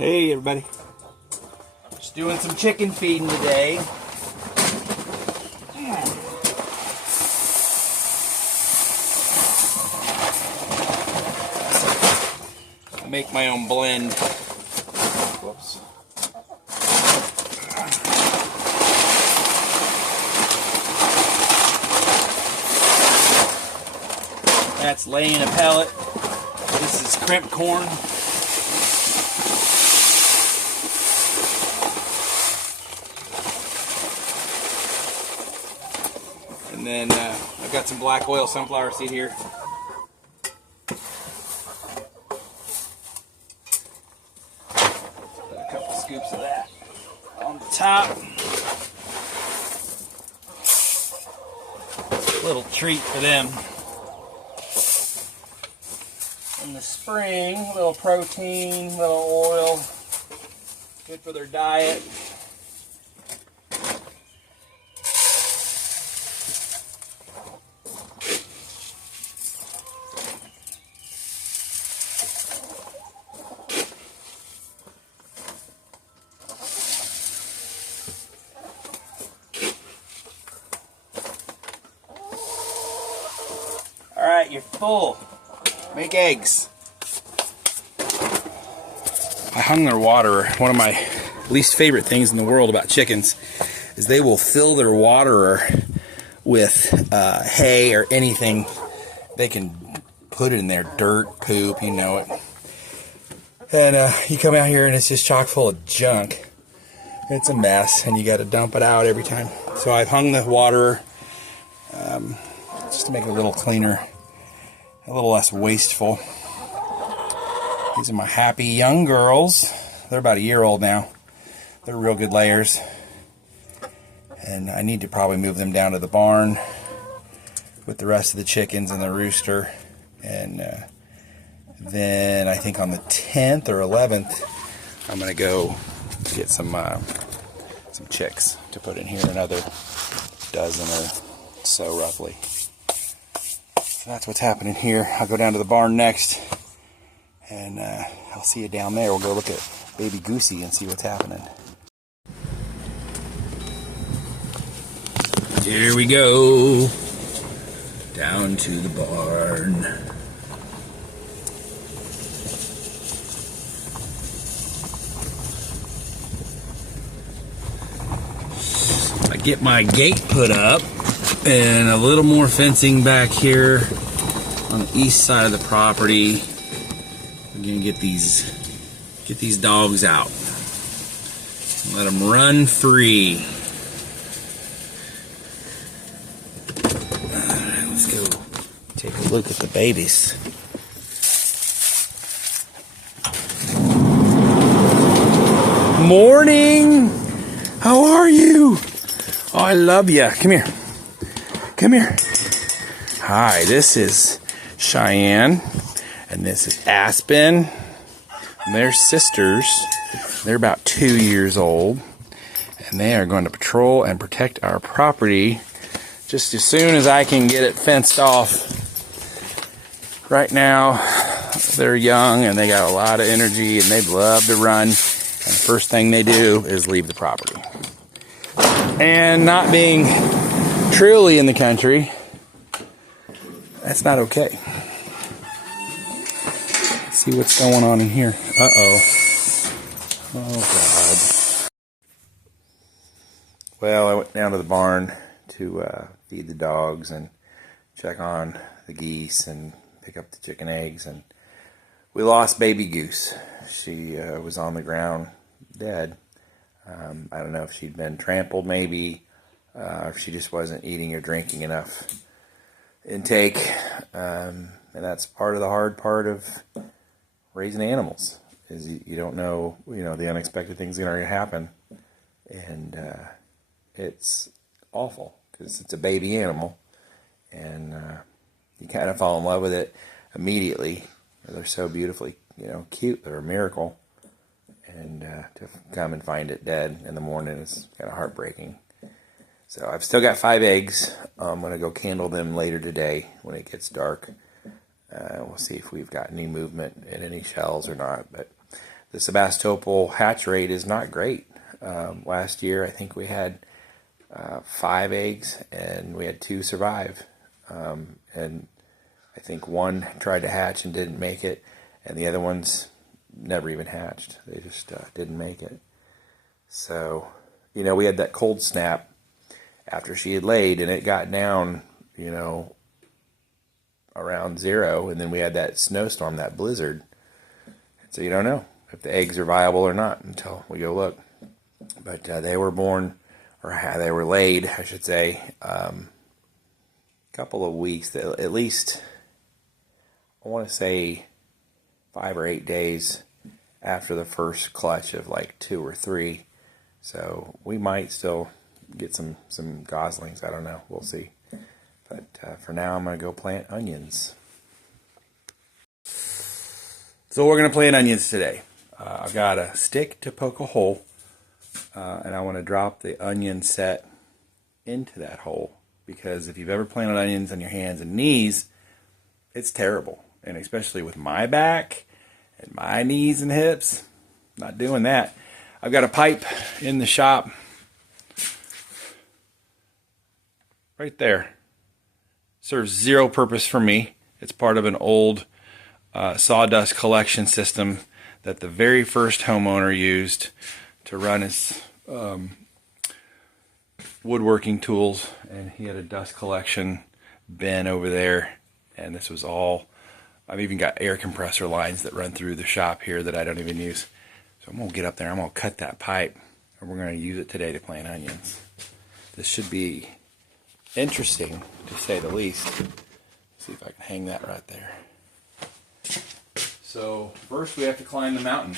Hey everybody. Just doing some chicken feeding today. I make my own blend. Whoops. That's laying a pellet. This is crimped corn. And then I've got some black oil sunflower seed here. Put a couple scoops of that on the top. Little treat for them. In the spring, a little protein, a little oil. Good for their diet. Alright, you're full. Make eggs. I hung their waterer. One of my least favorite things in the world about chickens is they will fill their waterer with hay or anything. They can put it in there, dirt, poop, you know it. And you come out here and it's just chock full of junk. It's a mess and you got to dump it out every time. So I've hung the waterer just to make it a little cleaner, a little less wasteful. These are my happy young girls. They're about a year old now. They're real good layers. And I need to probably move them down to the barn with the rest of the chickens and the rooster. And then I think on the 10th or 11th, I'm going to go get some chicks to put in here, another dozen or so roughly. So that's what's happening here. I'll go down to the barn next, and I'll see you down there. We'll go look at baby Goosey and see what's happening. Here we go. Down to the barn. I get my gate put up and a little more fencing back here on the east side of the property. I'm gonna get these dogs out. Let them run free. Alright, let's go take a look at the babies. Morning! How are you? Oh, I love you. Come here. Come here. Hi, this is Cheyenne, and this is Aspen. And they're sisters. They're about 2 years old, and they are going to patrol and protect our property just as soon as I can get it fenced off. Right now, they're young, and they got a lot of energy, and they'd love to run, and the first thing they do is leave the property. And not being truly in the country, that's not okay. Let's see what's going on in here. Uh-oh. Oh, God. Well, I went down to the barn to feed the dogs and check on the geese and pick up the chicken eggs, and we lost baby Goose. She was on the ground dead. I don't know if she'd been trampled maybe, or if she just wasn't eating or drinking enough intake. And that's part of the hard part of raising animals, is you don't know, the unexpected things that are going to happen. And it's awful because it's a baby animal, and you kind of fall in love with it immediately. They're so beautifully, cute. They're a miracle. And to come and find it dead in the morning is kind of heartbreaking. So I've still got 5 eggs. I'm going to go candle them later today when it gets dark. We'll see if we've got any movement in any shells or not. But the Sebastopol hatch rate is not great. Last year, I think we had 5 eggs, and we had 2 survive. And I think 1 tried to hatch and didn't make it, and the other ones never even hatched. They just didn't make it. So, you know, we had that cold snap after she had laid, and it got down, you know, around 0, and then we had that snowstorm, that blizzard. So you don't know if the eggs are viable or not until we go look. But they were born, or they were laid, I should say, a couple of weeks, at least, I want to say 5 or 8 days after the first clutch of like 2 or 3. So we might still get some goslings. I don't know. We'll see. But for now, I'm going to go plant onions. So we're going to plant onions today. I've got a stick to poke a hole, and I want to drop the onion set into that hole, because if you've ever planted onions on your hands and knees, it's terrible. And especially with my back and my knees and hips, not doing that. I've got a pipe in the shop right there. Serves 0 purpose for me. It's part of an old sawdust collection system that the very first homeowner used to run his woodworking tools, and he had a dust collection bin over there, and this was all, I've even got air compressor lines that run through the shop here that I don't even use. So I'm going to get up there, I'm going to cut that pipe, and we're going to use it today to plant onions. This should be interesting, to say the least. See if I can hang that right there. So first we have to climb the mountain.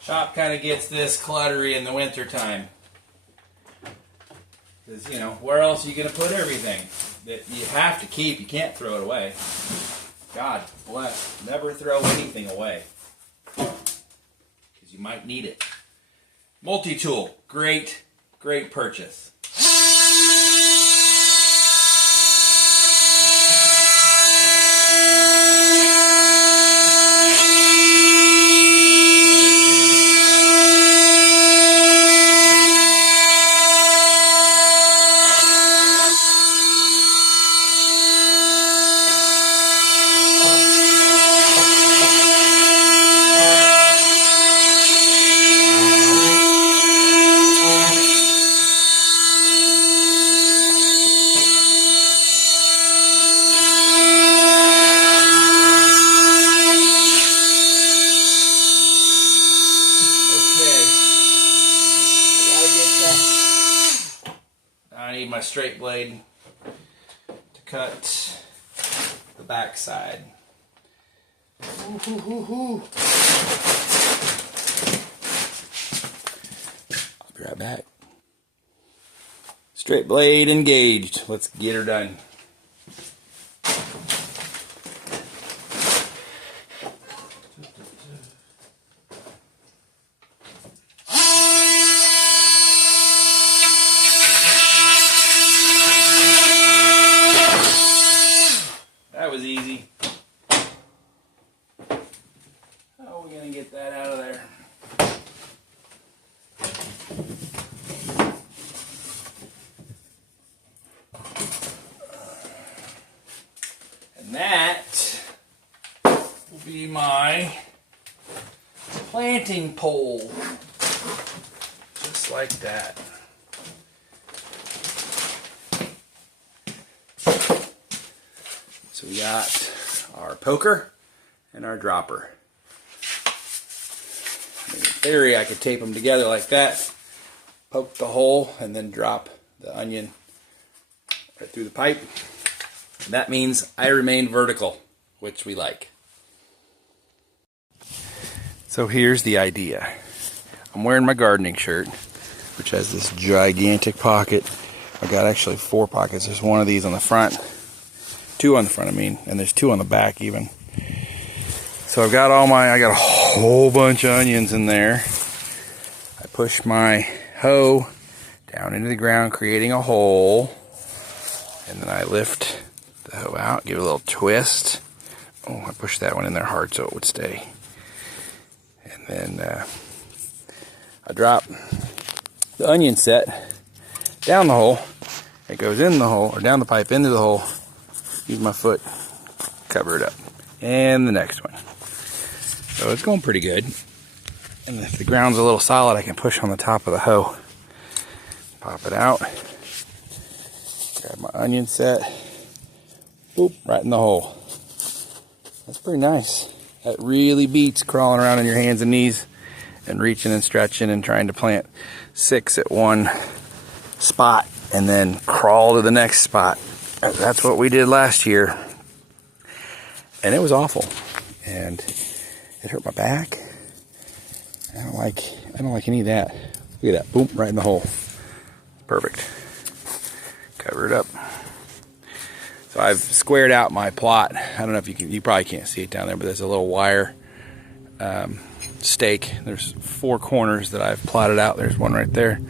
Shop kind of gets this cluttery in the winter time. Because, you know, where else are you going to put everything that you have to keep? You can't throw it away. God bless. Never throw anything away, because you might need it. Multi-tool. Great, great purchase. I need my straight blade to cut the back side. I'll be right back. Straight blade engaged. Let's get her done. That was easy. How are we going to get that out of there? And that will be my planting pole. Just like that. So we got our poker and our dropper. In theory, I could tape them together like that, poke the hole, and then drop the onion right through the pipe. And that means I remain vertical, which we like. So here's the idea. I'm wearing my gardening shirt, which has this gigantic pocket. I got actually 4 pockets. There's one of these on the front. 2 on the front, and there's 2 on the back even. So I got a whole bunch of onions in there. I push my hoe down into the ground, creating a hole. And then I lift the hoe out, give it a little twist. Oh, I pushed that one in there hard so it would stay. And then I drop the onion set down the hole. It goes in the hole, or down the pipe into the hole. Use my foot, cover it up. And the next one. So it's going pretty good. And if the ground's a little solid, I can push on the top of the hoe. Pop it out. Grab my onion set. Boop, right in the hole. That's pretty nice. That really beats crawling around on your hands and knees and reaching and stretching and trying to plant 6 at one spot and then crawl to the next spot. That's what we did last year. And it was awful. And it hurt my back. I don't like any of that. Look at that. Boom, right in the hole. Perfect. Cover it up. So I've squared out my plot. I don't know if you probably can't see it down there, but there's a little wire stake. There's 4 corners that I've plotted out. There's one right there.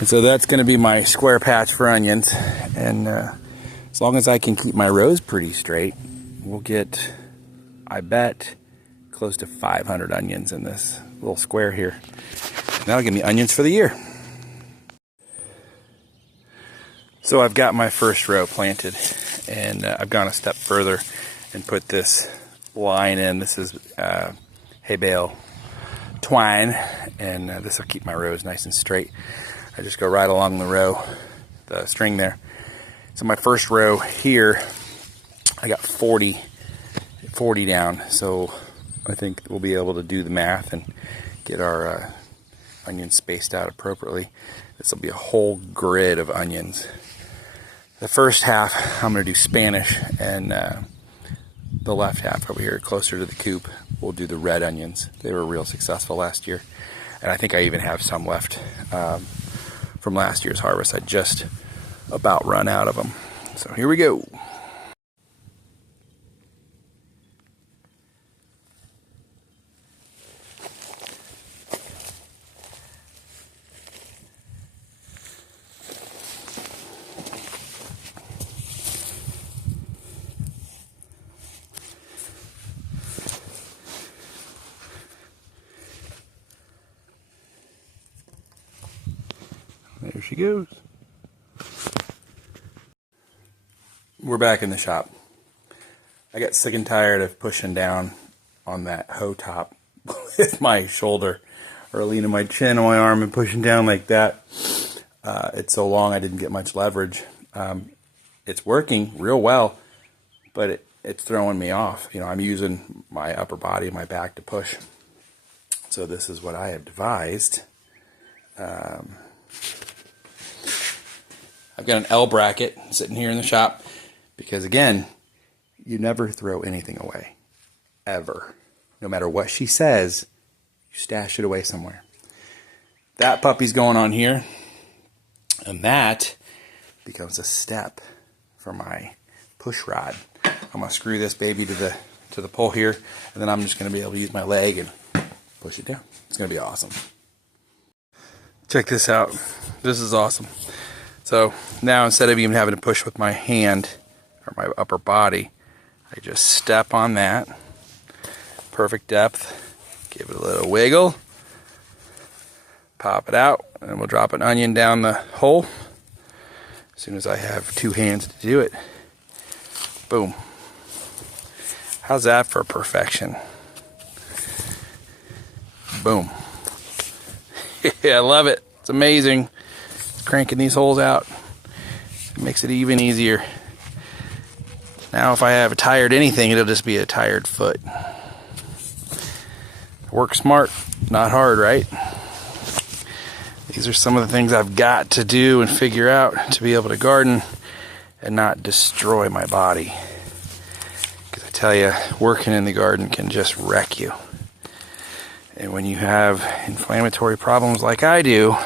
And so that's going to be my square patch for onions. And as long as I can keep my rows pretty straight, we'll get, I bet, close to 500 onions in this little square here. And that'll give me onions for the year. So I've got my first row planted, and I've gone a step further and put this line in. This is hay bale twine, and this will keep my rows nice and straight. I just go right along the row, the string there. So my first row here, I got 40 down, so I think we'll be able to do the math and get our onions spaced out appropriately. This will be a whole grid of onions. The first half I'm going to do Spanish, and the left half over here closer to the coop we'll do the red onions. They were real successful last year, and I think I even have some left from last year's harvest. I just about run out of them. So here we go. There she goes. We're back in the shop. I got sick and tired of pushing down on that hoe top with my shoulder, or leaning my chin on my arm and pushing down like that. It's so long I didn't get much leverage. It's working real well, but it's throwing me off. You know, I'm using my upper body and my back to push. So this is what I have devised. I've got an L bracket sitting here in the shop because, again, you never throw anything away, ever. No matter what she says, you stash it away somewhere. That puppy's going on here, and that becomes a step for my push rod. I'm going to screw this baby to the pole here, and then I'm just going to be able to use my leg and push it down. It's going to be awesome. Check this out. This is awesome. So now, instead of even having to push with my hand or my upper body, I just step on that. Perfect depth. Give it a little wiggle. Pop it out, and we'll drop an onion down the hole as soon as I have 2 hands to do it. Boom. How's that for perfection? Boom. Yeah, I love it. It's amazing. Cranking these holes out, it makes it even easier. Now if I have a tired anything, it'll just be a tired foot. Work smart, not hard, right? These are some of the things I've got to do and figure out to be able to garden and not destroy my body. Because I tell you, working in the garden can just wreck you. And when you have inflammatory problems like I do,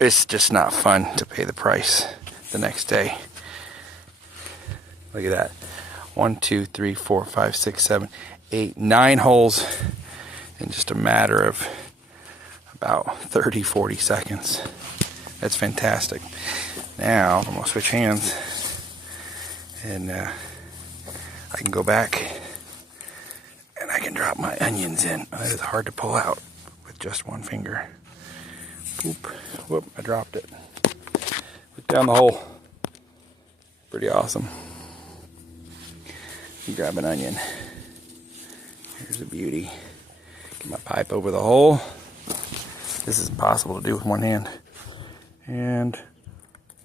it's just not fun to pay the price the next day. Look at that. 1, 2, 3, 4, 5, 6, 7, 8, 9 holes in just a matter of about 30, 40 seconds. That's fantastic. Now I'm gonna switch hands and I can go back and I can drop my onions in. That is hard to pull out with just one finger. Oop, whoop, I dropped it. Look down the hole. Pretty awesome. You grab an onion. Here's a beauty. Get my pipe over the hole. This is impossible to do with one hand. And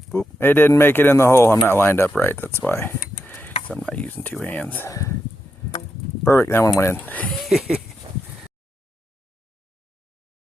boop, it didn't make it in the hole. I'm not lined up right, that's why. So I'm not using two hands. Perfect, that one went in.